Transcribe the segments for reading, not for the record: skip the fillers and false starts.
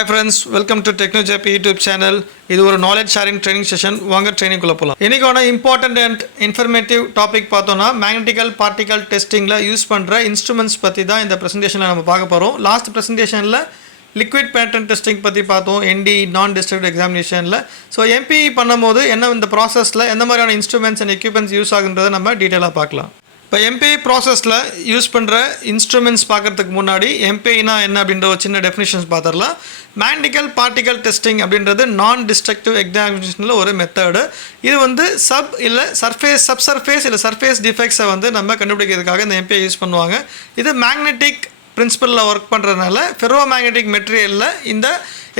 Hi friends, welcome to TechnoJP YouTube channel. இது ஒரு knowledge sharing training session. வாங்க training குள்ள போலாம். இன்னைக்கான important and informative topic பார்த்தோம்னா magnetical particle testingல யூஸ் பண்ற instruments பத்தி தான் இந்த பிரசன்டேஷன்ல நம்ம பார்க்க போறோம். லாஸ்ட் பிரசன்டேஷன்ல liquid pattern testing பத்தி பார்த்தோம், ND non destructive examinationல. ஸோ MPE பண்ணும்போது என்ன இந்த ப்ராசஸ்ல எந்த மாதிரியான instruments and equipments யூஸ் ஆகுன்றதை நம்ம டீட்டெயிலாக பார்க்கலாம். இப்போ MPE ப்ராசஸில் யூஸ் பண்ணுற இன்ஸ்ட்ருமெண்ட்ஸ் பார்க்குறதுக்கு முன்னாடி MPEனா என்ன அப்படின்ற ஒரு சின்ன டெஃபினிஷன்ஸ் பார்த்துடலாம். மேக்னெட்டிக்கல் பார்ட்டிகல் டெஸ்டிங் அப்படின்றது நான் டிஸ்ட்ரக்டிவ் எக்ஸாமினேஷனில் ஒரு மெத்தடு. இது வந்து சர்ஃபேஸ் இல்லை சர்ஃபேஸ் டிஃபெக்ட்ஸை வந்து நம்ம கண்டுபிடிக்கிறதுக்காக இந்த MPE யூஸ் பண்ணுவாங்க. இது மேக்னெட்டிக் பிரின்சிபலில் ஒர்க் பண்ணுறதுனால ஃபெரோ மேக்னெட்டிக் மெட்டீரியலில் இந்த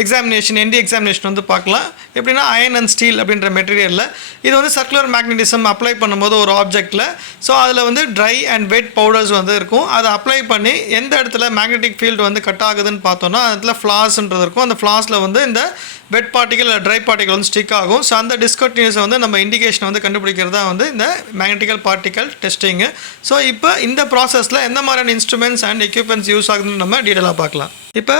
எக்ஸாமினேஷன் ND எக்ஸாமினேஷன் வந்து பார்க்கலாம். எப்படின்னா அயன் அண்ட் ஸ்டீல் அப்படின்ற மெட்டீரியலில் இது வந்து சர்க்குலர் மேக்னெட்டிசம் அப்ளை பண்ணும்போது ஒரு ஆப்ஜெக்டில் ஸோ அதில் வந்து ட்ரை அண்ட் வெட் பவுடர்ஸ் வந்து இருக்கும். அதை அப்ளை பண்ணி எந்த இடத்துல மேக்னெட்டிக் ஃபீல்டு வந்து கட் ஆகுதுன்னு பார்த்தோன்னா அந்த இடத்துல ஃப்ளாஸ்ன்றது இருக்கும். அந்த ஃப்ளாஸில் வந்து இந்த வெட் பார்ட்டிகல் இல்லை ட்ரை பார்ட்டிகல் வந்து ஸ்டிக் ஆகும். ஸோ அந்த டிஸ்கண்டினியூஸை வந்து நம்ம இண்டிகேஷன் வந்து கண்டுபிடிக்கிறது தான் வந்து இந்த மேக்னெட்டிக்கல் பார்ட்டிகல் டெஸ்டிங்கு. ஸோ இப்போ இந்த ப்ராசஸில் எந்த மாதிரியான இன்ஸ்ட்ருமெண்ட்ஸ் அண்ட் எக்யூப்மெண்ட்ஸ் யூஸ் ஆகுதுன்னு நம்ம டீட்டெயிலாக பார்க்கலாம். இப்போ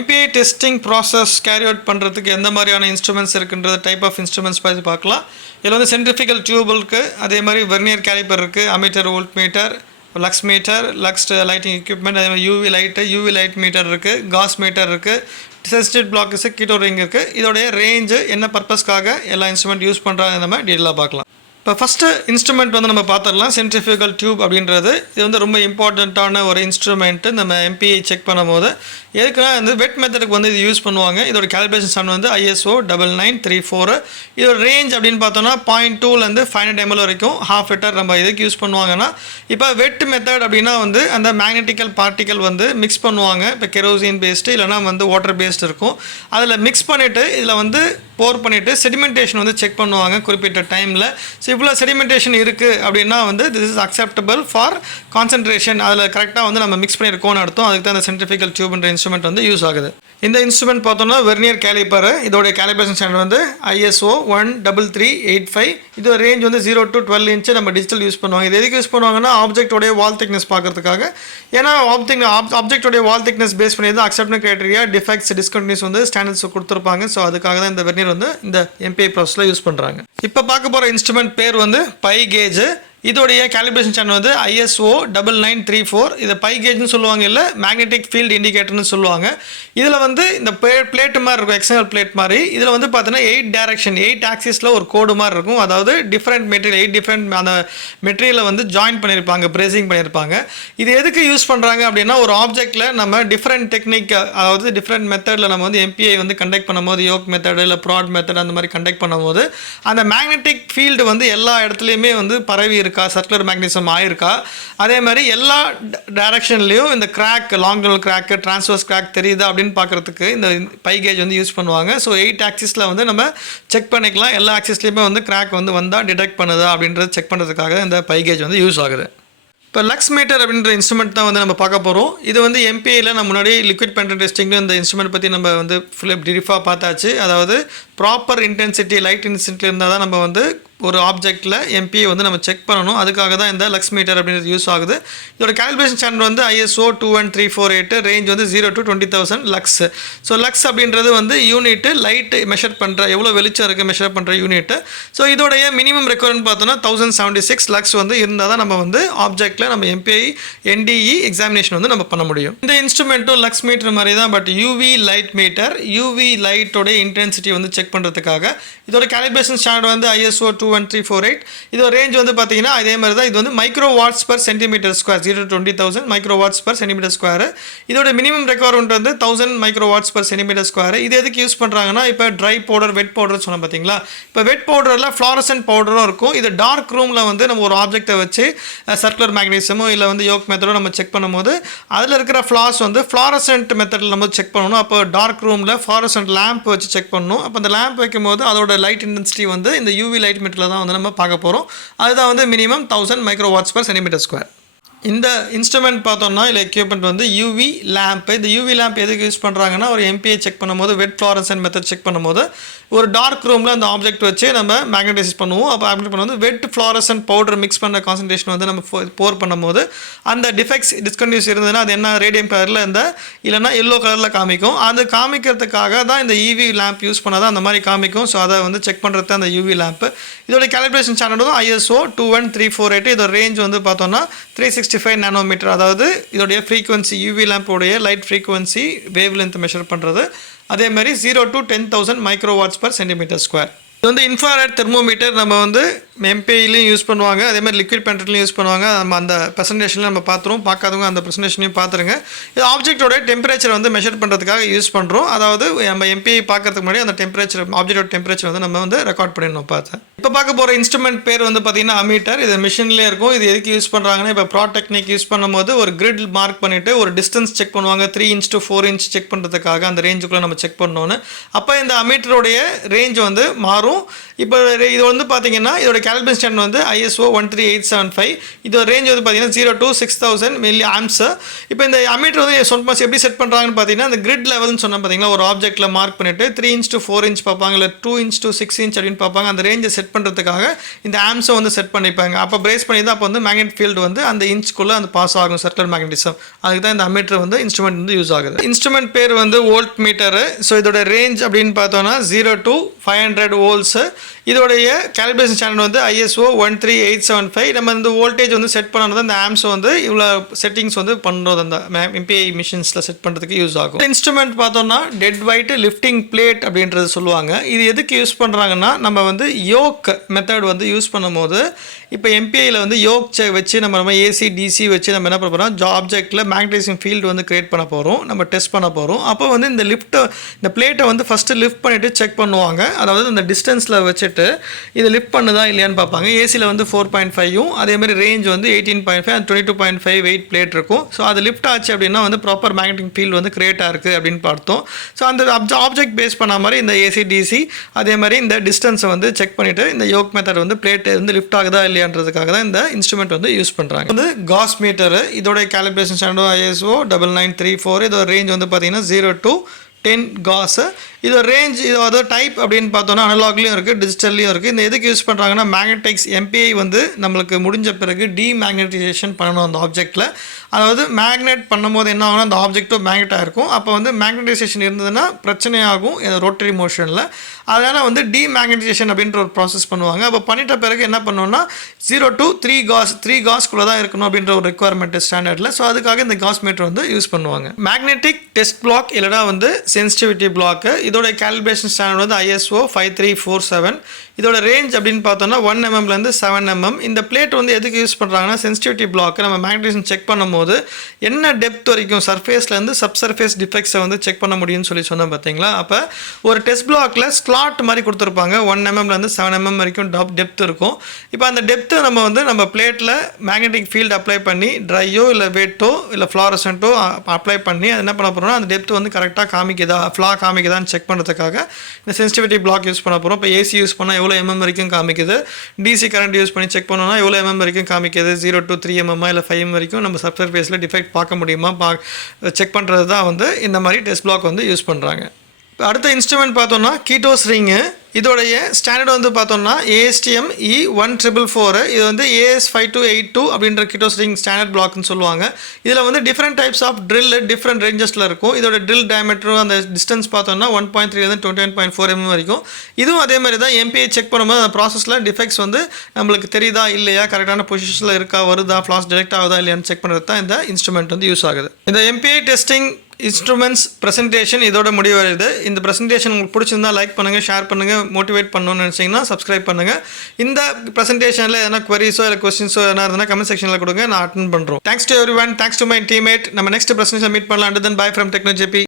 MPE testing process carry out பண்ணுறதுக்கு எந்த மாதிரியான இன்ஸ்ட்ருமெண்ட்ஸ் இருக்குன்றது டைப் ஆஃப் இன்ஸ்ட்ருமெண்ட்ஸ் பற்றி பார்க்கலாம். இதில் வந்து சென்ட்ரிஃபிகல் டியூப் இருக்குது, அதே மாதிரி வெர்னியர் கேலிப்பர் இருக்குது, ammeter volt meter, lux meter, lux lighting equipment, அதே மாதிரி யூவி லைட் மீட்டர் இருக்குது, காஸ் மீட்டர் இருக்குது, சென்சிட்டிவ் பிளாக்ஸு, கீட்டோ ரிங் இருக்குது. இதோடைய ரேஞ்சு என்ன பர்பஸ்க்காக எல்லா இன்ஸ்ட்ருமெண்ட் யூஸ் பண்ணுறாங்க நம்ம டீட்டெயிலாக பார்க்கலாம். இப்போ ஃபஸ்ட்டு இன்ஸ்ட்ருமெண்ட் வந்து நம்ம பார்த்துடலாம். சென்ட்ரிஃபியூகல் டியூப் அப்படின்றது இது வந்து ரொம்ப இம்பார்ட்டண்ட்டான ஒரு இன்ஸ்ட்ருமெண்ட்டு நம்ம MPE செக் பண்ணும்போது. எதுக்குன்னா வந்து வெட் மெத்தடுக்கு வந்து இது யூஸ் பண்ணுவாங்க. இதோட கேலிப்ரேஷன் ஸ்டாண்டர்ட் வந்து ISO 9934. இதோட ரேஞ்ச் அப்படின்னு பார்த்தோன்னா 0.2லேருந்து 500 ml வரைக்கும் ½ லிட்டர் நம்ம இதுக்கு யூஸ் பண்ணுவாங்கன்னா. இப்போ வெட் மெத்தட் அப்படின்னா வந்து அந்த மேக்னெட்டிக்கல் பார்ட்டிக்கல் வந்து மிக்ஸ் பண்ணுவாங்க. இப்போ கெரோசின் பேஸ்டு இல்லைனா வந்து வாட்டர் பேஸ்டு இருக்கும். அதில் மிக்ஸ் பண்ணிவிட்டு இதில் வந்து போர் பண்ணிவிட்டு செடிமெண்டேஷன் வந்து செக் பண்ணுவாங்க குறிப்பிட்ட டைமில். ஸோ இவ்வளோ செடிமெண்டேஷன் இருக்குது அப்படின்னா வந்து this is acceptable for concentration. அதில் கரெக்டாக வந்து நம்ம மிக்ஸ் பண்ணியிருக்கோன்னு அர்த்தம். அதுக்கு தான் இந்த சென்ட்ரிஃபிகல் டியூப்ன்ற இன்ஸ்ட்ருமெண்ட் வந்து யூஸ் ஆகுது. இந்த இன்ஸ்ட்ருமெண்ட் பார்த்தோம்னா வெர்னியர் கேலிப்பர். இதோடைய கேலிப்ரேஷன் ஸ்டாண்டர்ட் வந்து ISO 13385. இதோட ரேஞ்ச் வந்து 0 to 12 inch நம்ம டிஜிட்டல் யூஸ் பண்ணுவாங்க. இது எதுக்கு யூஸ் பண்ணுவாங்கன்னா ஆப்ஜெக்டோடைய வால் திக்னஸ் பார்க்கறதுக்காக. ஏன்னா ஆப்ஜெக்டோடைய வால் திக்னஸ் பேஸ் பண்ணி தான் அக்செப்டன்ஸ் கிரைட்டீரியா, டிஃபெக்ட்ஸ், டிஸ்கண்டினியூஸ் வந்து ஸ்டாண்டர்ட்ஸ் கொடுத்துருப்பாங்க. ஸோ அதுக்காக தான் இந்த வெர்னியர் வந்து இந்த MPE ப்ராசஸில் யூஸ் பண்ணுறாங்க. இப்போ பார்க்க போகிற இன்ஸ்ட்ருமெண்ட் பேர் வந்து பை கேஜ். இதோடைய கேலிப்ரேஷன் சேனல் வந்து ISO 9934. இதை பை கேஜ்னு சொல்லுவாங்க, இல்லை மேக்னெட்டிக் ஃபீல்டு இண்டிகேட்டர்னு சொல்லுவாங்க. இதில் வந்து இந்த பிளேட்டு மாதிரி இருக்கும், எக்ஸ்டர்னல் பிளேட் மாதிரி. இதில் வந்து பார்த்தீங்கன்னா 8 டைரக்ஷன் 8 ஆக்சிஸில் ஒரு கோடு மாதிரி இருக்கும். அதாவது டிஃப்ரெண்ட் மெட்டீரியல் 8 டிஃப்ரெண்ட் அந்த மெட்டீரியலை வந்து ஜாயின் பண்ணியிருப்பாங்க, பிரேசிங் பண்ணியிருப்பாங்க. இது எதுக்கு யூஸ் பண்ணுறாங்க அப்படின்னா ஒரு ஆப்ஜெக்டில் நம்ம டிஃப்ரெண்ட் டெக்னிக், அதாவது டிஃப்ரெண்ட் மெத்தடில் நம்ம வந்து MPE வந்து கண்டக்ட் பண்ணும்போது யோக் மெத்தடு இல்லை ப்ராட் மெத்தட் அந்த மாதிரி கண்டக்ட் பண்ணும்போது அந்த மேக்னெட்டிக் ஃபீல்டு வந்து எல்லா இடத்துலையுமே வந்து பரவி இருக்கு, சர்க்குலர் மேக்னட்டிசம் ஆயிருக்கா, அதே மாதிரி எல்லா டைரக்ஷன்லையும் இந்த கிராக், லாங்கினல் கிராக், டிரான்ஸ்வர்ஸ் கிராக் தெரியுதா அப்படின்னு பார்க்குறதுக்கு இந்த பை கேஜ் வந்து யூஸ் பண்ணுவாங்க. ஸோ 8 ஆக்சிஸில் வந்து நம்ம செக் பண்ணிக்கலாம். எல்லா ஆக்சிஸ்லேயுமே வந்து கிராக் வந்து வந்தால் டிடெக்ட் பண்ணுதா அப்படின்றது செக் பண்ணுறதுக்காக இந்த பை கேஜ் வந்து யூஸ் ஆகுது. இப்போ லக்ஸ் மீட்டர் அப்படின்ற இன்ஸ்ட்ருமெண்ட் தான் வந்து நம்ம பார்க்க போகிறோம். இது வந்து MPEயில் நம்ம முன்னாடி லிக்விட் பேட்டர்ன் டெஸ்டிங்கில் இந்த இன்ஸ்ட்ருமெண்ட் பற்றி நம்ம வந்து பிரீஃபாக பார்த்தாச்சு. அதாவது ப்ராப்பர் இன்டென்சிட்டி, லைட் இன்டென்சிட்டி இருந்தால் தான் நம்ம வந்து ஒரு ஆப்ஜெக்டில் MPE வந்து நம்ம செக் பண்ணணும். அதுக்காக தான் இந்த லக்ஸ் மீட்டர் அப்படின்றது யூஸ் ஆகுது. இதோட கேலிப்ரேஷன் ஸ்டாண்டர்ட் வந்து ISO 21348. ரேஞ்ச் வந்து 0 to 20,000 லக்ஸ். ஸோ லக்ஸ் அப்படின்றது வந்து யூனிட்டு, லைட் மெஷர் பண்ணுற எவ்வளோ வெளிச்சம் இருக்குது மெஷர் பண்ணுற யூனிட்டு. ஸோ இதோடைய மினிமம் ரெக்குவயர்மெண்ட் பார்த்தோன்னா 1076 லக்ஸ் வந்து இருந்தால் தான் நம்ம வந்து ஆப்ஜெக்டில் நம்ம MPE NDE எக்ஸாமினேஷன் வந்து நம்ம பண்ண முடியும். இந்த இன்ஸ்ட்ருமெண்ட்டும் லக்ஸ் மீட்டர் மாதிரி தான், but UV light meter. UV லைட்டோடைய இன்டென்சிட்டி வந்து செக் பண்ணுறதுக்காக இதோட கேலிப்ரேஷன் ஸ்டாண்டர்ட் வந்து ISO 21348. இதோட ரேஞ்ச் வந்து பார்த்தீங்கன்னா அதே மாதிரி தான். இது வந்து micro watts per centimetre square, 0 to 20,000 micro watts per centimetre square. இதோட மினிமம் ரெக்குவயர்மெண்ட் வந்து 1000 micro watts per centimetre square. இது எதுக்கு யூஸ் பண்ணுறாங்கன்னா இப்போ ட்ரை பவுடர், வெட் பவுடர் சொன்ன பார்த்தீங்களா. இப்போ வெட் பவுடரில் ஃப்ளாரசன்ட் பவுடரும் இருக்கும். இது டார்க் ரூமில் வந்து நம்ம ஒரு ஆப்ஜெக்டை வச்சு சர்க்குலர் மேக்னட்டிசமோ இல்லை வந்து யோக் மெத்தடோ நம்ம செக் பண்ணும்போது அதில் இருக்கிற ஃப்ளாஸ் வந்து ஃப்ளாரசன்ட் மெத்தடில் நம்ம செக் பண்ணணும். அப்போ டார்க் ரூமில் ஃப்ளாரசன்ட் லேம்ப் வச்சு செக் பண்ணணும். அப்போ அந்த லேம்ப் வைக்கும்போது அதோட லைட் இன்டென்சிட்டி வந்து இந்த UV லைட் மீட்டரில் தான் வந்து நம்ம பார்க்க போகிறோம். அதுதான் வந்து minimum 1000 micro watts per centimetre square. இந்த இன்ஸ்ட்ருமெண்ட் பார்த்தோம்னா இல்லை எக்யூப்மெண்ட் வந்து யூவி லேம்ப். இந்த யூவி லேம்ப் எதுக்கு யூஸ் பண்ணுறாங்கன்னா ஒரு எம்பிஐ செக் பண்ணும்போது வெட் ஃப்ளோரசன்ட் மெத்தட் செக் பண்ணும்போது ஒரு டார்க் ரூமில் அந்த ஆப்ஜெக்ட் வச்சு நம்ம மேக்னடைஸ் பண்ணுவோம். அப்போ ஆப்ஜெக்ட் பண்ணும்போது வெட் ஃப்ளோரசன்ட் பவுடர் மிக்ஸ் பண்ண கான்சன்ட்ரேஷன் வந்து நம்ம போர் பண்ணும்போது அந்த டிஃபெக்ட்ஸ் டிஸ்கன்டினியூஸ் இருந்ததுன்னா அது என்ன ரேடியம் கலரில் இந்த இல்லைனா எல்லோ கலரில் காமிக்கும். அது காமிக்கிறதுக்காக தான் இந்த யூவி லேம்ப் யூஸ் பண்ணாதான் அந்த மாதிரி காமிக்கும். ஸோ அதை வந்து செக் பண்ணுறது அந்த யூவி லேம்ப். இதோட கேலிப்ரேஷன் சேனலும் ISO 21348. இதோட ரேஞ்ச் வந்து பார்த்தோம்னா 365 நானோமீட்டர். அதாவது இதோடைய ஃப்ரீக்வன்சி யூவி லேம்போடைய light frequency wavelength measure பண்ணுறது. அதே மாதிரி 0 to 10,000 microwatts per centimetre square. இது வந்து இன்ஃப்ராரெட் தெர்மோமீட்டர் நம்ம வந்து எம்பிஐலையும் யூஸ் பண்ணுவாங்க, அதே மாதிரி லிக்விட் பென்ட்ரலையும் யூஸ் பண்ணுவாங்க. நம்ம அந்த ப்ரெசன்டேஷனில் நம்ம பார்த்துருவோம். பார்க்காதவங்க அந்த ப்ரெசன்டேஷனையும் பார்த்துருங்க. இது ஆப்ஜெக்டோட டெம்பரேச்சர் வந்து மெஷர் பண்ணுறதுக்காக யூஸ் பண்ணுறோம். அதாவது நம்ம எம்பிஐ பார்க்கறதுக்கு முன்னாடி அந்த டெம்பரேச்சர் ஆப்ஜெக்டோட டெம்பரேச்சர் வந்து நம்ம வந்து ரெக்கார்ட் பண்ணிடணும். பார்த்தேன். இப்போ பார்க்க போகிற இன்ஸ்ட்ருமெண்ட் பேர் வந்து பார்த்தீங்கன்னா அமீட்டர். இது மிஷின்லேயே இருக்கும். இது எதுக்கு யூஸ் பண்ணுறாங்கன்னா இப்போ ப்ராடெக்னிக் யூஸ் பண்ணும்போது ஒரு கிரிட் மார்க் பண்ணிவிட்டு ஒரு டிஸ்டன்ஸ் செக் பண்ணுவாங்க. 3 inch to 4 inch செக் பண்ணுறதுக்காக அந்த ரேஞ்சுக்குள்ளே நம்ம செக் பண்ணோன்னு. அப்போ இந்த அமீட்டருடைய ரேஞ்ச் வந்து மாறும். இப்போ இது வந்து பார்த்தீங்கன்னா இதோட கேலிப்ரேஷன் ஸ்டாண்டர்ட் வந்து ISO 13875. இதோட ரேஞ்ச் வந்து பார்த்தீங்கன்னா 0 to 6000 மில்லி ஆம்ஸ். இப்போ இந்த அமீட்டர் வந்து சொன்ன எப்படி செட் பண்ணுறாங்கன்னு பார்த்தீங்கன்னா அந்த கிரிட் லெவல்னு சொன்னால் பார்த்தீங்கன்னா ஒரு ஆப்ஜெக்ட்டில் மார்க் பண்ணிவிட்டு 3 inch to 4 inch பார்ப்பாங்க, இல்லை 2 inch to 6 inch அப்படின்னு பார்ப்பாங்க. அந்த ரேஞ்சை செட் பண்ணுறதுக்காக இந்த ஆம்ஸை வந்து செட் பண்ணிப்பாங்க. அப்போ பிரேஸ் பண்ணி தான் அப்போ வந்து மேக்னெட் ஃபீல்டு வந்து அந்த இன்ச்சுக்குள்ளே அந்த பாஸ் ஆகும், சர்க்குலர் மேக்னட்டிசம். அதுக்கு தான் இந்த அமீட்டர் வந்து இன்ஸ்ட்ருமெண்ட் வந்து யூஸ் ஆகுது. இன்ஸ்ட்ருமெண்ட் பேர் வந்து வோல்ட் மீட்டரு. ஸோ இதோட ரேஞ்ச் அப்படின்னு பார்த்தோன்னா 0 to 500 volts. இதோடைய கேலிப்ரேஷன் சேனல் வந்து ISO 13875. நம்ம இந்த வோல்டேஜ் வந்து செட் பண்ணது அந்த ஆம்ஸ் வந்து இவ்வளோ செட்டிங்ஸ் வந்து பண்ணுறது அந்த எம்பிஐ மிஷின்ஸில் செட் பண்ணுறதுக்கு யூஸ் ஆகும். இன்ஸ்ட்ருமெண்ட் பார்த்தோம்னா டெட் வைட் லிஃப்டிங் பிளேட் அப்படின்றது சொல்லுவாங்க. இது எதுக்கு யூஸ் பண்ணுறாங்கன்னா நம்ம வந்து யோக் மெத்தட் வந்து யூஸ் பண்ணும்போது இப்போ எம்பிஐயில் வந்து யோக் வச்சு நம்ம ஏசி டிசி வச்சு நம்ம என்ன பண்ண போகிறோம், ஆப்ஜெக்டில் மேக்னடைசிங் ஃபீல்டு வந்து கிரியேட் பண்ண போகிறோம், நம்ம டெஸ்ட் பண்ண போகிறோம். அப்போ வந்து இந்த பிளேட்டை வந்து ஃபஸ்ட்டு லிஃப்ட் பண்ணிவிட்டு செக் பண்ணுவாங்க. அதாவது இந்த டிஸ்டன்ஸில் வச்சுட்டு இது லிஃப்ட் பண்ணுதா இல்லையான்னு பார்ப்பாங்க. ஏசியில் வந்து 4.5யும் அதேமாதிரி ரேஞ்ச் வந்து 18.5 and 22.5 வெயிட் பிளேட் இருக்கும். ஸோ அது லிஃப்ட் ஆச்சு அப்படின்னா வந்து ப்ராப்பர் மேக்னெட்டிக் ஃபீல்டு வந்து கிரியேட் ஆயிருக்கு அப்படின்னு பார்த்தோம். ஸோ அந்த ஆப்ஜெக்ட் பேஸ் பண்ண மாதிரி இந்த ஏசி டிசி அதே மாதிரி இந்த டிஸ்டன்ஸை வந்து செக் பண்ணிவிட்டு இந்த யோக் மெத்தட் வந்து பிளேட் வந்து லிஃப்ட் ஆகுதா இல்லையான்றதுக்காக தான் இந்த இன்ஸ்ட்ருமெண்ட் வந்து யூஸ் பண்ணுறாங்க. வந்து காஸ் மீட்டரு. இதோட கேலிப்ரேஷன் ஸ்டாண்டர்ட் ISO 9934. இதோட ரேஞ்ச் வந்து பார்த்தீங்கன்னா 0 to 10 gauss. இதோட ரேஞ்ச் இதோட டைப் அப்படின்னு பார்த்தோன்னா அனலாக்லேயும் இருக்குது, டிஜிட்டல்லையும் இருக்குது. இந்த எதுக்கு யூஸ் பண்ணுறாங்கன்னா மேக்னெட்டிக்ஸ் எம்பிஐ வந்து நம்மளுக்கு முடிஞ்ச பிறகு டீமேக்னடைசேஷன் பண்ணணும் அந்த ஆப்ஜெக்டில். அதாவது மேக்னெட் பண்ணும்போது என்ன ஆகும்னா அந்த ஆப்ஜெக்டும் மேக்னெட்டாக இருக்கும். அப்போ வந்து மேக்னடைசேஷன் இருந்ததுன்னா பிரச்சனையாகும் ரோட்டரி மோஷனில். அதனால் வந்து டீமேக்னடைசேஷன் அப்படின்ற ஒரு ப்ராசஸ் பண்ணுவாங்க. அப்போ பண்ணிட்ட பிறகு என்ன பண்ணுவோம்னா 0 to 3 gaussக்குள்ளே தான் இருக்கணும் அப்படின்ற ஒரு ரெக்குவயர்மெண்ட் ஸ்டாண்டர்டில். ஸோ அதுக்காக இந்த காஸ் மீட்டர் வந்து யூஸ் பண்ணுவாங்க. மேக்னெட்டிக் டெஸ்ட் பிளாக் இல்லைனா வந்து சென்சிட்டிவிட்டி பிளாக்கு. இதோட கேலிப்ரேஷன் ஸ்டாண்டர்ட் வந்து ISO 5347. இதோட ரேஞ்ச் அப்படின்னு பார்த்தோன்னா 1 mmலேருந்து 7 mm. இந்த பிளேட் வந்து எதுக்கு யூஸ் பண்ணுறாங்கன்னா சென்சிட்டிவிட்டி பிளாக்கு நம்ம மேக்னடைசேஷன் செக் பண்ணும்போது என்ன டெப்த் வரைக்கும் சர்ஃபேஸ்லேருந்து சர்ஃபேஸ் டிஃபெக்ட்ஸை வந்து செக் பண்ண முடியும்னு சொன்னோம் பார்த்தீங்களா. அப்போ ஒரு டெஸ்ட் பிளாக்கில் ஸ்லாட் மாதிரி கொடுத்துருப்பாங்க. 1 mmலேருந்து 7 mm வரைக்கும் டெப்த் இருக்கும். இப்போ அந்த டெப்த்தை நம்ம பிளேட்டில் மேக்னெட்டிக் ஃபீல்டு அப்ளை பண்ணி ட்ரையோ இல்லை வெட்டோ இல்லை ஃப்ளாரசன்ட்டோ அப்ளை பண்ணி அது என்ன பண்ண போகிறோம்னா அந்த டெப்த் வந்து கரெக்டாக காமிக்குதா காமிக்குதான்னு செக் பண்ணுறதுக்காக இந்த சென்சிட்டிவிட்டி பிளாக் யூஸ் பண்ண போகிறோம். இப்போ ஏசி யூஸ் பண்ணால் எவ்வளோ mm வரைக்கும் காமிக்குது, டிசி கரண்ட் யூஸ் பண்ணி செக் பண்ணோம்னா எவ்வளோ mm வரைக்கும் காமிக்குது, 0 to 3 mm இல்லை 5 mm வரைக்கும் நம்ம சர்ஃபேஸில் டிஃபெக்ட் பார்க்க முடியுமா செக் பண்ணுறது தான் வந்து இந்த மாதிரி டெஸ்ட் பிளாக் வந்து யூஸ் பண்ணுறாங்க. இப்போ அடுத்த இன்ஸ்ட்ருமெண்ட் பார்த்தோம்னா கீட்டோஸ் ரிங்கு. இதோடைய ஸ்டாண்டர்ட் வந்து பார்த்தோம்னா ASTM E1444. இது வந்து AS5282 அப்படின்ற கிட்டோஸ் ரிங் ஸ்டாண்டர்ட் பிளாக்னு சொல்லுவாங்க. இதில் வந்து different types of drill different ரேஞ்சஸில் இருக்கும். இதோட ட்ரில் டயமீட்டரும் அந்த டிஸ்டன்ஸ் பார்த்தோம்னா 1.3 29.4 mm வரைக்கும். இதுவும் அதே மாதிரி தான் எம்பிஐ செக் பண்ணும்போது அந்த ப்ராசஸில் டிஃபெக்ட்ஸ் வந்து நம்மளுக்கு தெரியுதா இல்லையா, கரெக்டான பொசிஷனில் இருக்கா, வருதா, ஃப்ளாஸ் டிரெக்ட் ஆகுதா இல்லையான்னு செக் பண்ணுறது தான் இந்த இன்ஸ்ட்ருமெண்ட் வந்து யூஸ் ஆகுது. இந்த எம்பிஐ டெஸ்டிங் இன்ஸ்ட்ருமெண்ட்ஸ் ப்ரெசன்டேஷன் இதோட முடிவடையுது. இந்த ப்ரெசன்டேஷன் உங்களுக்கு பிடிச்சிருந்தா லைக் பண்ணுங்கள், ஷேர் பண்ணுங்கள், மோட்டிவேட் பண்ணணும்னு நினச்சிங்கன்னா சப்ஸ்கிரைப் பண்ணுங்கள். இந்த ப்ரெசன்டேஷனில் எதனா குவரிஸோ இல்லை கொஸ்டின்ஸோ எதனா இருந்தால் கமெண்ட் செக்ஷனில் கொடுங்க, நான் அட்டென்ட் பண்ணுறோம். Thanks to everyone, thanks to my teammate. நம்ம நெக்ஸ்ட் ப்ரெசன்டேஷன் மீட் பண்ணலாம். And then bye from Techno JP.